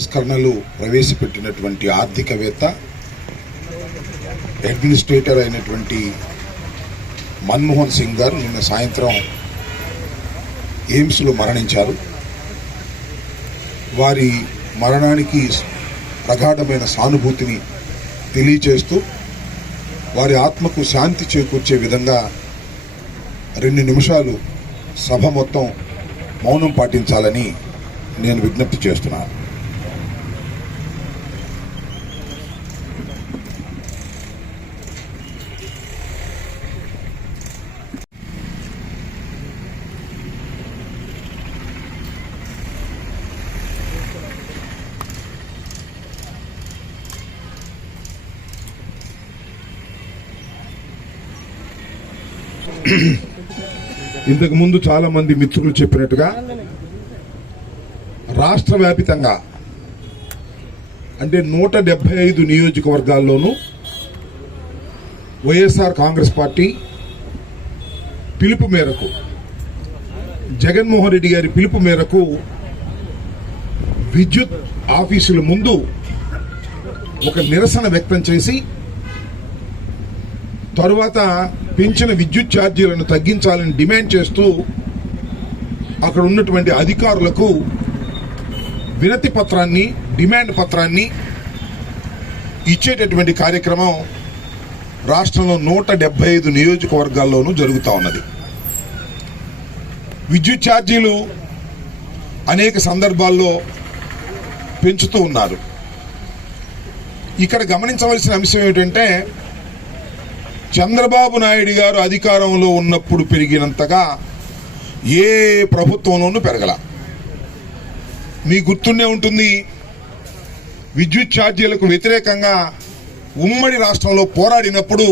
సంస్కరణలు ప్రవేశపెట్టినటువంటి ఆర్థికవేత్త అడ్మినిస్ట్రేటర్ అయినటువంటి మన్మోహన్ సింగ్ గారు నిన్న సాయంత్రం ఎయిమ్స్లో మరణించారు. వారి మరణానికి ప్రగాఢమైన సానుభూతిని తెలియచేస్తూ వారి ఆత్మకు శాంతి చేకూర్చే విధంగా రెండు నిమిషాలు సభ మొత్తం మౌనం పాటించాలని నేను విజ్ఞప్తి చేస్తున్నాను. ఇంతకు ముందు చాలా మంది మిత్రులు చెప్పినట్టుగా రాష్ట్ర వ్యాపితంగా అంటే నూట డెబ్బై ఐదు నియోజకవర్గాల్లోనూ వైఎస్ఆర్ కాంగ్రెస్ పార్టీ పిలుపు మేరకు జగన్మోహన్ రెడ్డి గారి పిలుపు మేరకు విద్యుత్ ఆఫీసుల ముందు ఒక నిరసన వ్యక్తం చేసి తరువాత పెంచిన విద్యుత్ ఛార్జీలను తగ్గించాలని డిమాండ్ చేస్తూ అక్కడ ఉన్నటువంటి అధికారులకు వినతి పత్రాన్ని డిమాండ్ పత్రాన్ని ఇచ్చేటటువంటి కార్యక్రమం రాష్ట్రంలో నూట డెబ్బై ఐదు నియోజకవర్గాల్లోనూ జరుగుతూ ఉన్నది. విద్యుత్ ఛార్జీలు అనేక సందర్భాల్లో పెంచుతూ ఉన్నారు. ఇక్కడ గమనించవలసిన అంశం ఏమిటంటే చంద్రబాబు నాయుడు గారు అధికారంలో ఉన్నప్పుడు పెరిగినంతగా ఏ ప్రభుత్వంలోనూ పెరగల. మీ గుర్తుండే ఉంటుంది విద్యుత్ ఛార్జీలకు వ్యతిరేకంగా ఉమ్మడి రాష్ట్రంలో పోరాడినప్పుడు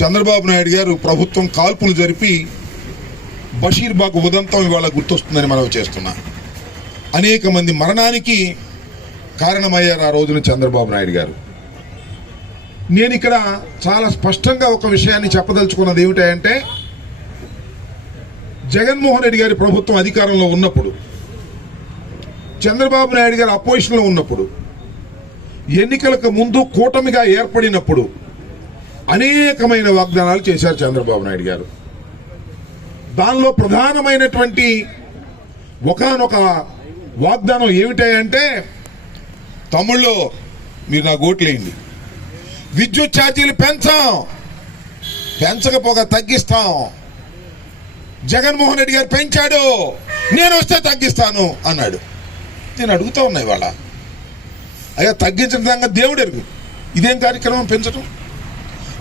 చంద్రబాబు నాయుడు గారు ప్రభుత్వం కాల్పులు జరిపి బషీర్బాగ్ ఉదంతం ఇవాళ గుర్తొస్తుందని మనం చేస్తున్నా. అనేక మంది మరణానికి కారణమయ్యారు ఆ రోజున చంద్రబాబు నాయుడు గారు. నేను ఇక్కడ చాలా స్పష్టంగా ఒక విషయాన్ని చెప్పదలుచుకున్నది ఏమిటంటే జగన్మోహన్ రెడ్డి గారి ప్రభుత్వం అధికారంలో ఉన్నప్పుడు చంద్రబాబు నాయుడు గారు అపోజిషన్లో ఉన్నప్పుడు ఎన్నికలకు ముందు కూటమిగా ఏర్పడినప్పుడు అనేకమైన వాగ్దానాలు చేశారు చంద్రబాబు నాయుడు గారు. దానిలో ప్రధానమైనటువంటి ఒకనొక వాగ్దానం ఏమిటాయంటే తమిళ్ళో మీరు నా ఓట్లేయండి. విద్యుత్ ఛార్జీలు పెంచాం. పెంచకపోగా తగ్గిస్తాం. జగన్మోహన్ రెడ్డి గారు పెంచాడు. నేను వస్తే తగ్గిస్తాను అన్నాడు. నేను అడుగుతా ఉన్నా ఇవాళ. అయ్యా తగ్గించిన విధంగా దేవుడు ఎరుగు. ఇదేం కార్యక్రమం పెంచడం?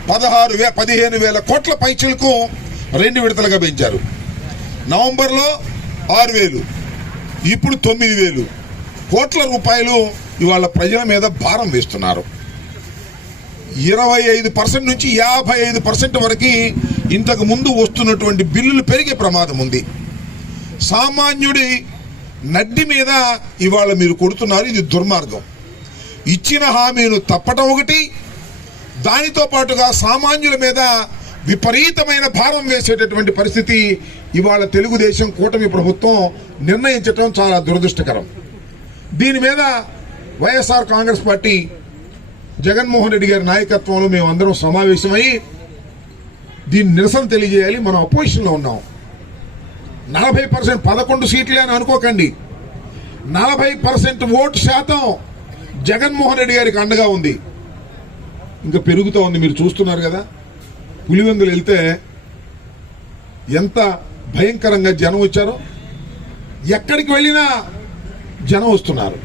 పదహారు వే పదిహేను వేల కోట్ల పైచలకు రెండు విడతలుగా పెంచారు. నవంబర్లో ఆరు వేలు. ఇప్పుడు తొమ్మిది వేలు. కోట్ల రూపాయలు ఇవాళ ప్రజల మీద భారం వేస్తున్నారు. ఇరవై ఐదు పర్సెంట్ నుంచి యాభై ఐదు పర్సెంట్ వరకు ఇంతకు ముందు వస్తున్నటువంటి బిల్లులు పెరిగే ప్రమాదం ఉంది. సామాన్యుడి నడ్డి మీద ఇవాళ మీరు కొడుతున్నారు ఇది దుర్మార్గం. ఇచ్చిన హామీను తప్పటం ఒకటి దానితో పాటుగా సామాన్యుల మీద విపరీతమైన భారం వేసేటటువంటి పరిస్థితి ఇవాళ తెలుగుదేశం కూటమి ప్రభుత్వం నిర్ణయించటం చాలా దురదృష్టకరం. దీని మీద వైఎస్ఆర్ కాంగ్రెస్ పార్టీ జగన్మోహన్ రెడ్డి గారి నాయకత్వంలో మేము అందరం సమావేశమై దీన్ని నిరసన తెలియజేయాలి. మనం అపోజిషన్లో ఉన్నాం. నలభై పర్సెంట్ పదకొండు సీట్లే అని అనుకోకండి. నలభై పర్సెంట్ ఓటు శాతం జగన్మోహన్ రెడ్డి గారికి అండగా ఉంది. ఇంకా పెరుగుతూ ఉంది. మీరు చూస్తున్నారు కదా. పులివెందులు వెళ్తే ఎంత భయంకరంగా జనం వచ్చారో. ఎక్కడికి వెళ్ళినా జనం వస్తున్నారు.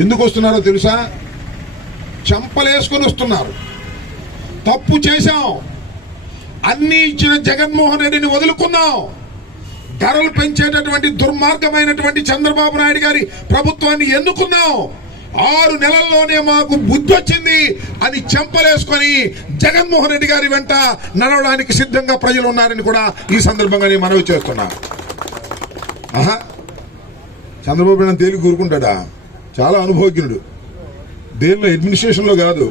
ఎందుకు వస్తున్నారో తెలుసా? చంపలేసుకొని వస్తున్నారు. తప్పు చేశాం. అన్ని ఇచ్చిన జగన్మోహన్ రెడ్డిని వదులుకున్నాం. ధరలు పెంచేటటువంటి దుర్మార్గమైనటువంటి చంద్రబాబు నాయుడు గారి ప్రభుత్వాన్ని ఎన్నుకున్నాం. ఆరు నెలల్లోనే మాకు బుద్ధి వచ్చింది అని చెంపలేసుకొని జగన్మోహన్ రెడ్డి గారి వెంట నడవడానికి సిద్ధంగా ప్రజలు ఉన్నారని కూడా ఈ సందర్భంగా నేను మనవి చేస్తున్నాను ఆహా. చంద్రబాబు నాయుడు తేలిక కూరుకుంటాడా చాలా అనుభవజ్ఞుడు. దేనిలో అడ్మినిస్ట్రేషన్లో కాదు.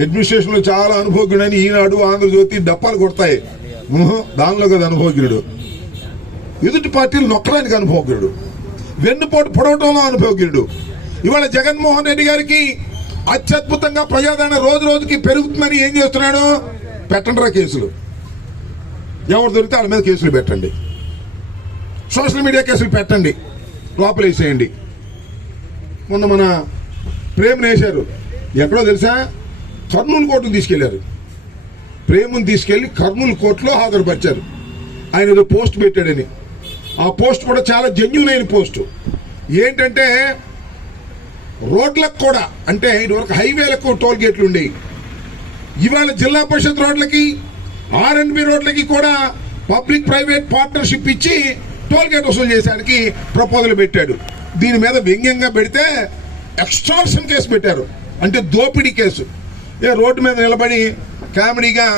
అడ్మినిస్ట్రేషన్లో చాలా అనుభవజ్ఞుడని ఈనాడు ఆంధ్రజ్యోతి డప్పాలు కొడతాయి. దానిలో కదా అనుభవజ్ఞుడు. ఎదుటి పార్టీలు నొక్కడానికి అనుభవజ్ఞుడు. వెన్నుపోటు పొడవటంలో అనుభవజ్ఞుడు. ఇవాళ జగన్మోహన్ రెడ్డి గారికి అత్యద్భుతంగా ప్రజాదరణ రోజు రోజుకి పెరుగుతుందని ఏం చేస్తున్నాడు? పెట్టండి రా కేసులు. ఎవరు దొరికితే వాళ్ళ మీద కేసులు పెట్టండి. సోషల్ మీడియా కేసులు పెట్టండి. లోపలేసేయండి. మొన్న మన ప్రేమను వేశారు. ఎక్కడో తెలుసా? కర్నూలు కోర్టును తీసుకెళ్ళారు. ప్రేమను తీసుకెళ్ళి కర్నూలు కోర్టులో హాజరుపరిచారు. ఆయన ఏదో పోస్ట్ పెట్టాడని. ఆ పోస్ట్ కూడా చాలా జెన్యున్ అయిన పోస్ట్. ఏంటంటే రోడ్లకు కూడా అంటే ఇదివరకు హైవేలకు టోల్ గేట్లు ఉండేవి. ఇవాళ జిల్లా పరిషత్ రోడ్లకి ఆర్ అండ్ బి రోడ్లకి కూడా పబ్లిక్ ప్రైవేట్ పార్ట్నర్షిప్ ఇచ్చి టోల్ గేట్ వసూలు చేసేదానికి ప్రపోజల్ పెట్టాడు. దీని మీద వ్యంగ్యంగా పెడితే ఎక్స్ట్రాక్షన్ కేసు పెట్టారు. అంటే దోపిడీ కేసు. ఏ రోడ్డు మీద నిలబడి కామెడీగా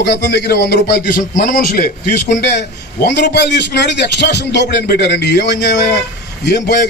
ఒక అతని దగ్గర వంద రూపాయలు తీసుకు మన మనుషులే తీసుకుంటే వంద రూపాయలు తీసుకున్నాడు ఇది ఎక్స్ట్రాక్షన్ దోపిడీ అని పెట్టారండి. ఏం ఏం పోయే